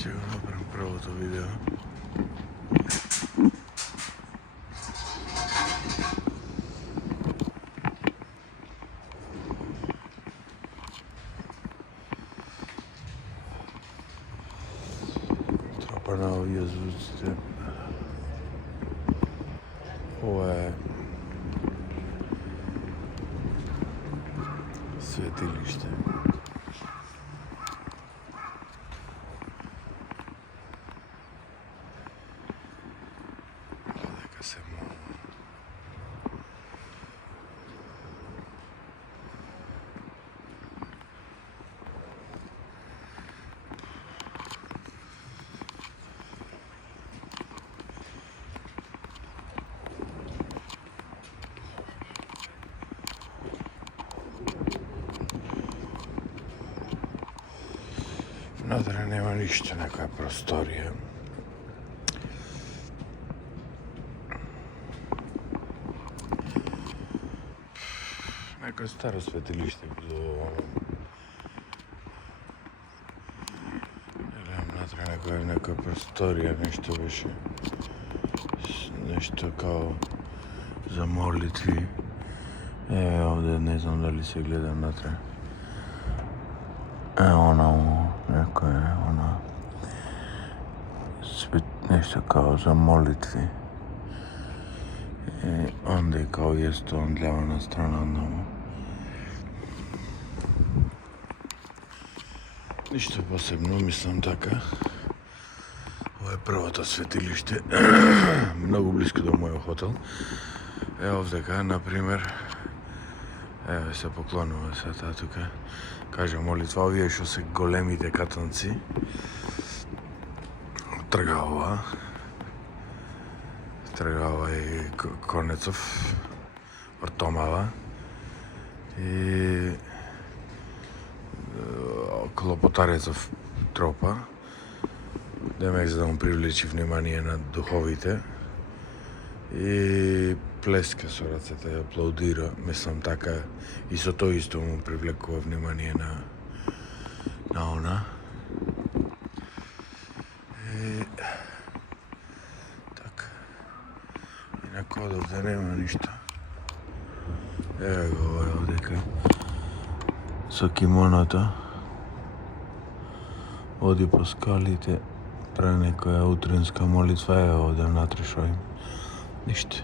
Ќе го направим првото видео. Тропа на овие звуците. Ова е светилиште. Дека се молам. Внатре нема ништо, некоја просторија. Некој старо светилиште било. Внатре некоја просторија, нешто беше. Нешто као за молитви. Овде не знам дали се гледа внатре. Некој нешто као за молитви. Онде као јесто он ляво на страна однаму. Ништо посебно, мислам така. Ова е првото светилиште, многу близко до мојот хотел. Овдека, например, се поклонува сета тука. Каже молитва, овие што се големите катанци. Тргава и Корнецов, Ортомава и Клопотарецов тропа. Демек за да му привлечи внимание на духовите. И плеска со рацете, аплаудира, мислам така, и со тоа исто му привлекува внимание на она. И така. Инако одовде нема ништо. Еве го овој овдека. Со кимоното. Оди по скалите, прави некоја утринска молитва, еве овде внатре шо има. Ништо.